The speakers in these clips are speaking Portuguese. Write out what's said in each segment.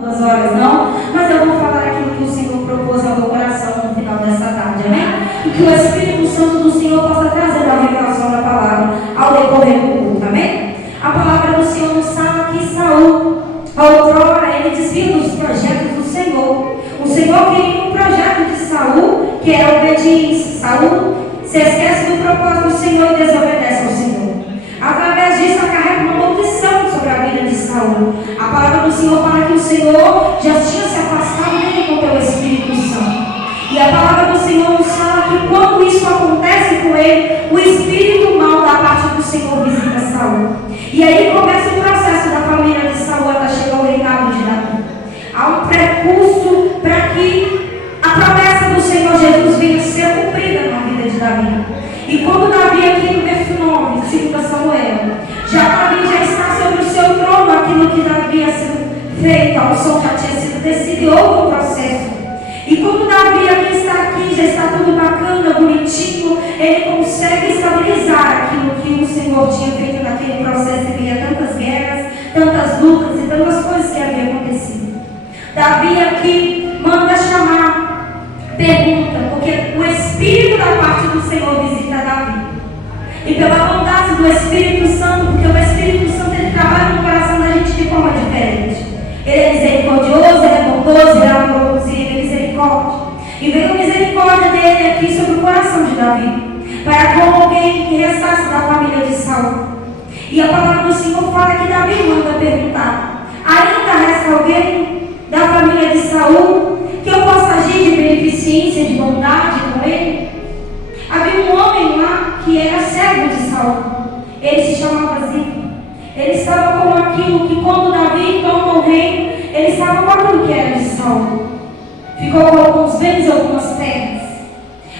das horas não, mas eu vou falar aquilo que o Senhor propôs ao meu coração no final dessa tarde, amém? E que o Espírito Santo do Senhor possa trazer a revelação da palavra ao decorrer do culto, amém? A palavra do Senhor nos fala que Saul, outrora, ele desvia dos projetos do Senhor. O Senhor queria um projeto de Saul, que era obediência. Saul se esquece do propósito do Senhor e desobedece ao Senhor. Através disso, acarreta uma maldição sobre a vida de Saul. A palavra do Senhor fala que o Senhor já tinha se afastado dele com o teu Espírito Santo. E a palavra do Senhor nos fala que quando isso acontece com ele, o Espírito mal da parte do Senhor visita Saul. E aí começa o processo da família de Saul até chegar ao reinado de Davi. Há um precurso para que a promessa do Senhor Jesus venha a ser cumprida na vida de Davi. E quando Davi, aqui no verso 9, 2 Samuel, Davi já está sobre o seu trono, aquilo que havia sido feito, a unção já tinha sido decidida e houve um processo. E quando Davi aqui, já está tudo bacana, bonitinho, ele consegue estabilizar aquilo que o Senhor tinha feito naquele processo e via tantas guerras, tantas lutas e tantas coisas que haviam acontecido. Davi aqui manda chamar, pergunta, porque o Espírito da parte do Senhor visita Davi. E pela bondade do Espírito Santo, porque o Espírito Santo ele trabalha no coração da gente de forma diferente. Ele é misericordioso, ele é bondoso, ele é amoroso, ele é misericórdia. E veio a misericórdia dele aqui sobre o coração de Davi, para com alguém que restasse da família de Saul. E a palavra do Senhor fala que Davi manda perguntar: ainda resta alguém da família de Saul que eu possa agir de beneficência, de bondade com ele? Havia um homem lá que era servo de Saul. Ele se chamava Ziba. Ele estava com aquilo que quando Davi tomou o reino, ele estava com aquilo que era de Saul. Ficou com alguns bens e algumas terras.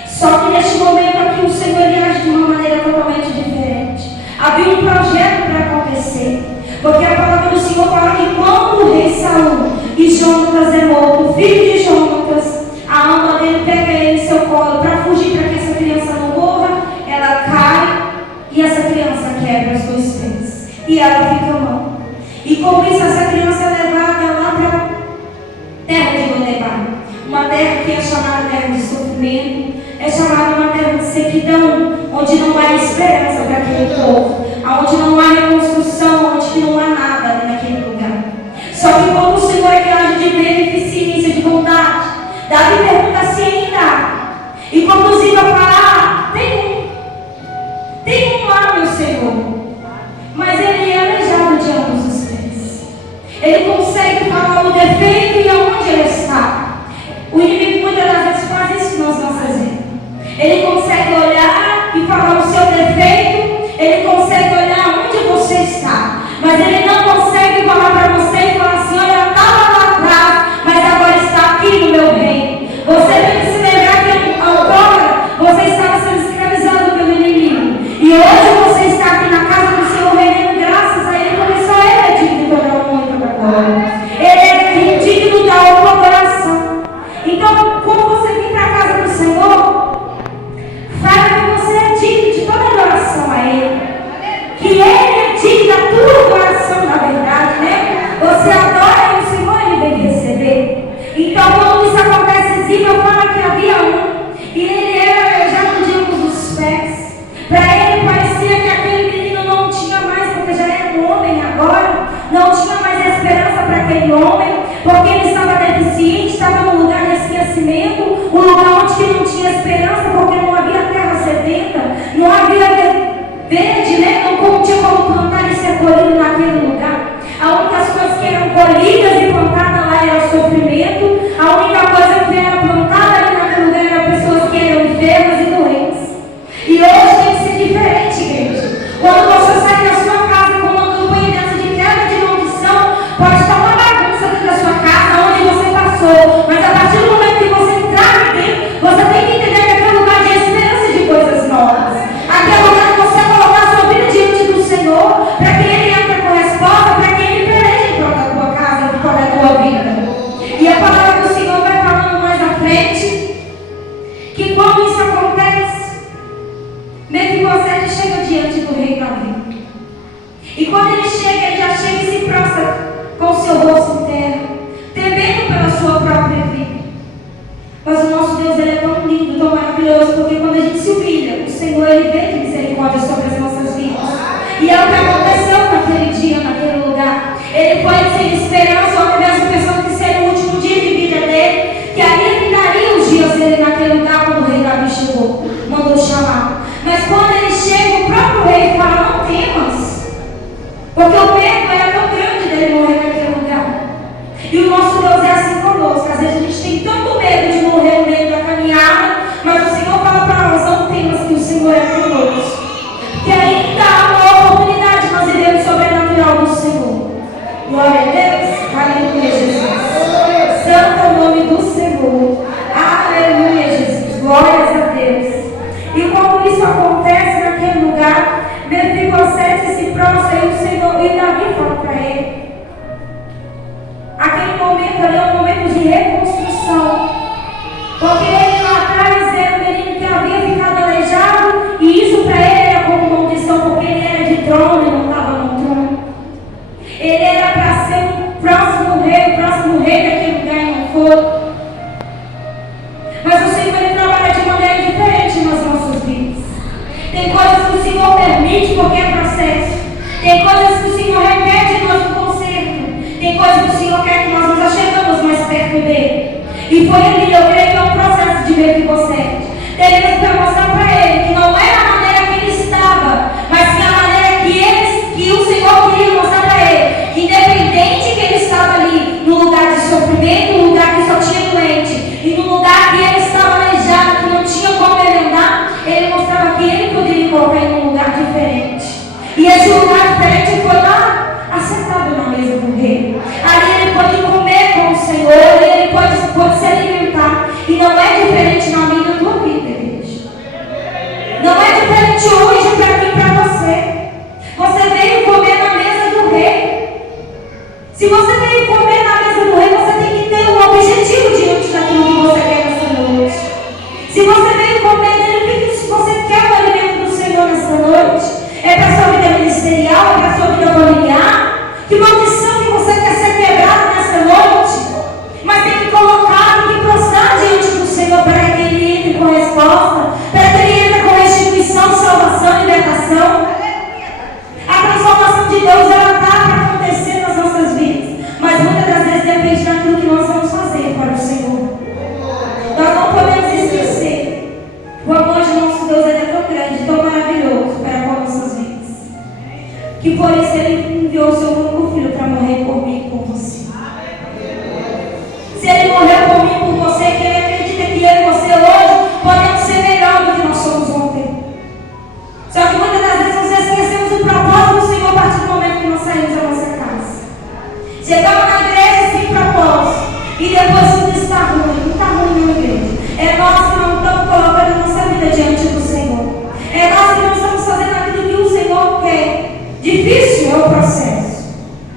Só que neste momento aqui o Senhor age de uma maneira totalmente diferente. Havia um projeto para acontecer. Porque a palavra do Senhor fala que quando o rei Saul e Jonatas é morto, o filho de Jonatas, a alma dele pega ele em seu colo para fugir, para que essa criança não morra. Ela cai e essa criança quebra os dois pés. E ela fica mão. E com isso essa criança é levada lá para a terra de Lodebar. Uma terra que é chamada terra de sofrimento, é chamada uma terra de sequidão, onde não há esperança para aquele povo, onde não há reconstrução, onde não há nada ali naquele lugar. Só que quando o Senhor é que age de beneficência, de bondade, Davi pergunta se ainda há. E quando o Ziba fala: tem um lá, meu Senhor. Mas ele é aleijado de ambos os pés. Ele consegue falar o defeito e aonde ele está. O inimigo muitas das vezes faz isso nas nossas vidas. Ele consegue olhar e falar o seu defeito. Ele consegue olhar onde você está. Mas ele não consegue falar para você e falar assim: olha, eu estava lá atrás, mas agora está aqui no meu reino. Você tem que se lembrar que agora você estava sendo escravizado pelo inimigo. E hoje você está aqui na casa do Senhor, reinando graças a Ele, porque só Ele é digno de toda honra e toda glória. Ele é digno da honra coração. Então, quando você vir para a casa do Senhor, fale que você é digno de toda adoração a Ele. Que Ele é digno da tua adoração, na verdade, né? Você adora e o Senhor Ele vem receber. Então, quando isso acontece, Ziba fala que havia um, e ele era aleijado de ambos os pés. Para ele parecia que aquele menino não tinha mais, porque já era um homem agora, não tinha mais esperança para aquele homem, porque ele estava deficiente, estava num lugar de esquecimento, um lugar onde não tinha esperança, porque não havia terra sedenta, não havia verde, né? Não tinha como plantar e ser colhido naquele lugar. A única coisa que eram colhidas e plantadas lá era o sofrimento, a única coisa que era plantada ali naquele lugar eram pessoas que eram enfermas e doentes. E hoje tem que ser diferente, igreja. Quando você sai da sua casa com uma campanha dessa de quebra de maldição, pode estar uma bagunça dentro da sua casa, onde você passou. Mas a partir do momento que você entrar aqui dentro, você tem que entender que aquele lugar de esperança de coisas novas. Aquele lugar que você colocar a sua vida diante do Senhor, para que Ele entre com resposta. E o nosso Deus é assim conosco. Às vezes a gente tem tanto medo de morrer no meio da caminhada, mas o Senhor fala para nós: não temas, que o Senhor é conosco. Que ainda há uma oportunidade de nós vivermos o sobrenatural do Senhor. Glória a Deus. Aleluia, Jesus. Santo é o nome do Senhor. Aleluia, Jesus. Glórias a Deus. E quando isso acontece naquele lugar, Mefibosete se prostra e o Senhor, e Davi fala para ele. Aquele momento ali é um momento de reconstrução. Porque ele lá atrás era um menino que havia ficado aleijado, e isso para ele era como maldição, porque ele era de trono e não estava no trono. Ele era para ser o próximo rei daquele lugar e não foi. Mas o Senhor, ele trabalha de maneira diferente nas nossas vidas. Tem coisas que o Senhor permite porque é processo. Tem coisas que o Senhor repete em nós no conserto. Tem coisas que o Senhor quer que nós nos achegamos mais perto dele. E foi ali, eu creio que é um processo de Mefibosete. Devemos para mostrar para ele que não era a maneira que ele estava, mas sim a maneira que o Senhor queria mostrar para ele. Que independente que ele estava ali, no lugar de sofrimento, no lugar que só tinha doente, e no lugar que ele estava aleijado, que não tinha como ele andar, ele mostrava que ele poderia colocar em um lugar diferente. E esse lugar diferente foi lá, assentado na mesa do rei. Ali ele pode comer com o Senhor, ele pode se alimentar. E não é diferente na minha e na tua vida, igreja. Não é diferente hoje para mim e para você. Você veio comer na mesa do rei. Se você veio comer na mesa do rei, você tem que ter um objetivo diante daquilo que você quer nessa noite. Se você veio comer nele, se você quer o alimento do Senhor nessa noite, é para a sua vida ministerial, é para a sua vida familiar. Que maldição que você quer ser quebrada nessa noite. Mas tem que colocar, tem que prostrar diante do Senhor para que ele entre com resposta, para que ele entre com restituição, salvação, libertação. A transformação de Deus, ela está para acontecer nas nossas vidas, mas muitas das vezes depende daquilo que nós vamos fazer para o Senhor. Nós não podemos esquecer, o amor de nosso Deus é tão grande, tão maravilhoso para com nossas vidas, que por isso ele enviou o seu único filho para morrer por mim e por você. Se ele morreu por mim e por você, que ele acredita que eu e você hoje podemos ser melhor do que nós somos ontem. Só que muitas das vezes nós esquecemos o propósito do Senhor a partir do momento que nós saímos da nossa casa. Chegamos na igreja sem propósito e depois tudo está ruim. Não está ruim na igreja. É nós que não estamos colocando a nossa vida diante do Senhor. É nós que não estamos fazendo aquilo que o Senhor quer. Difícil é o processo.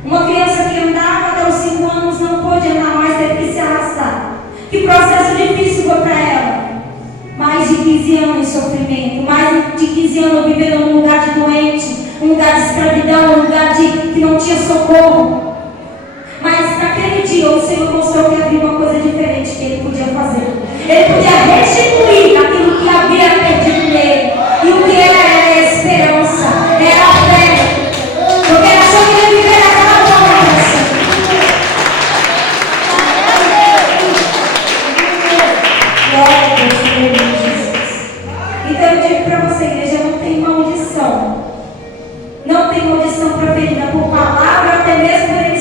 Uma criança que andava até os 5 anos não pôde andar mais, teve que se arrastar. Que processo difícil foi para ela. Mais de 15 anos de sofrimento, mais de 15 anos vivendo num lugar de doente, um lugar de escravidão, um lugar que não tinha socorro. Mas naquele dia o Senhor mostrou que havia uma coisa diferente que ele podia fazer. Ele podia restituir aquilo que havia perdido nele. E o que era a esperança, era a fé. Porque ele achou que ele viveria aquela promessa. Glória a Deus, Senhor Jesus. Então eu digo para você, igreja, não tem maldição. Não tem maldição proferida por palavra, até mesmo por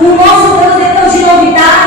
O nosso Deus é Deus de novidade.